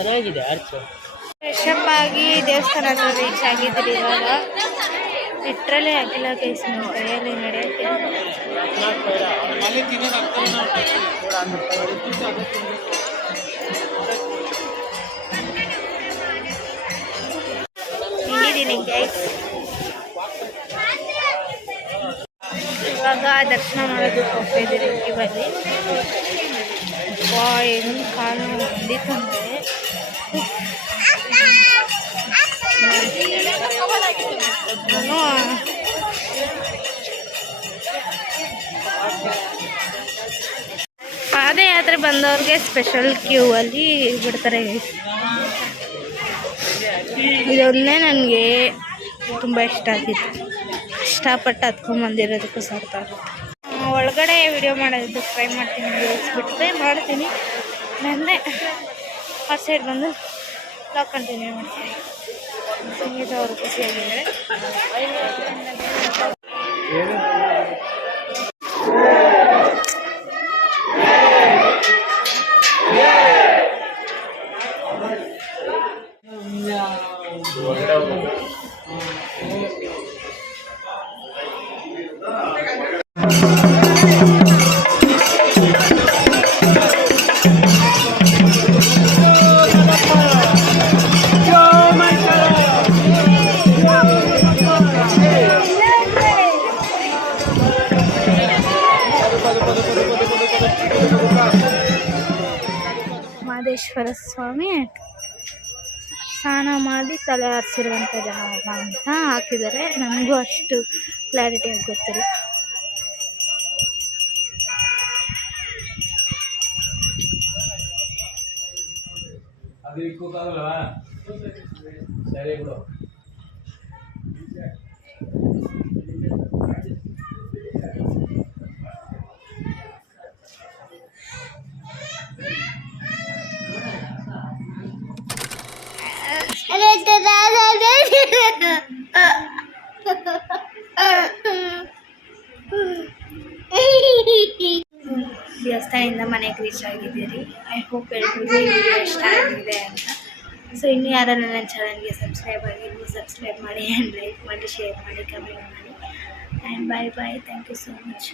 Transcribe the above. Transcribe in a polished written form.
ಚೆನ್ನಾಗಿದೆ arch. Fresh up ಆಗಿ ದೇವಸ್ಥಾನ ಹತ್ರ ರೀಚ್ ಆಗಿದ್ರಿ. ಇವಾಗ ಲಿಟ್ರಲಿ ಆಗಿಲ್ಲ ಕೇಸ್ ನಮ್ಮ ಕೈಯಲ್ಲಿ ನಡೆಯೋಕ್ಕೆ. ಹಿಂಗಿದ್ದೀನಿ ಗೈಸ್. ಇವಾಗ ದರ್ಶನ ಮಾಡೋದಕ್ಕೆ ಹೋಗ್ತಾಯಿದ್ದೀರಿ. ಹೋಗಿ ಬನ್ನಿ. ಹೆಂಗೆ ಕಾಲು ಬಂದಿತ್ತಂದರೆ ನಾನು ಪಾದಯಾತ್ರೆ ಬಂದವ್ರಿಗೆ ಸ್ಪೆಷಲ್ ಕ್ಯೂ ಅಲ್ಲಿ ಬಿಡ್ತಾರೆ. ಇದೊಂದೇ ನನಗೆ ತುಂಬ ಇಷ್ಟ ಆಗಿತ್ತು. ಇಷ್ಟಪಟ್ಟು ಹತ್ಕೊಂಡ್ಬಂದಿರೋದಕ್ಕೂ ಸಾರ್ಥ ಆಗುತ್ತೆ. ಒಳಗಡೆ ವಿಡಿಯೋ ಮಾಡೋದಕ್ಕೆ ಟ್ರೈ ಮಾಡ್ತೀನಿ. ಬಿಟ್ಟರೆ ಮಾಡ್ತೀನಿ. ನೆನ್ನೆ ಆ ಸೈಡ್ ಬಂದು ಬ್ಲಾಗ್ ಕಂಟಿನ್ಯೂ ಮಾಡ್ತೀನಿ. ಸಂಗೀತ ಅವರು ಖುಷಿಯಾಗಿದ್ದಾರೆ. ಮಹದೇಶ್ವರ ಸ್ವಾಮಿ ಸ್ನಾನ ಮಾಡಿ ತಲೆ ಆರಿಸಿರುವಂಥ ಜಾಗ ಅಂತ ಹಾಕಿದ್ದಾರೆ. ನನಗೂ ಅಷ್ಟು ಕ್ಲಾರಿಟಿಯಾಗಿ ಗೊತ್ತಿಲ್ಲ. ದೇವಸ್ಥಾನದಿಂದ ಮನೆಗೆ ರೀಚ್ ಆಗಿದ್ದೀರಿ. ಐ ಹೋಪ್ ಎಲ್ರಿಗೂ ಈ ವಿಡಿಯೋ ಇಷ್ಟ ಆಗಿದೆ ಅಂತ. ಸೊ ಇನ್ನೂ ಯಾರೆಲ್ಲ ನನ್ನ ಚಾನಲ್ಗೆ ಸಬ್ಸ್ಕ್ರೈಬ್ ಆಗಿದ್ದು ಸಬ್ಸ್ಕ್ರೈಬ್ ಮಾಡಿ ಆ್ಯಂಡ್ ಲೈಕ್ ಮಾಡಿ, ಶೇರ್ ಮಾಡಿ, ಕಮೆಂಟ್ ಮಾಡಿ. And bye bye. Thank you so much.